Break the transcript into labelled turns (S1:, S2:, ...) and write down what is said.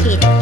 S1: it.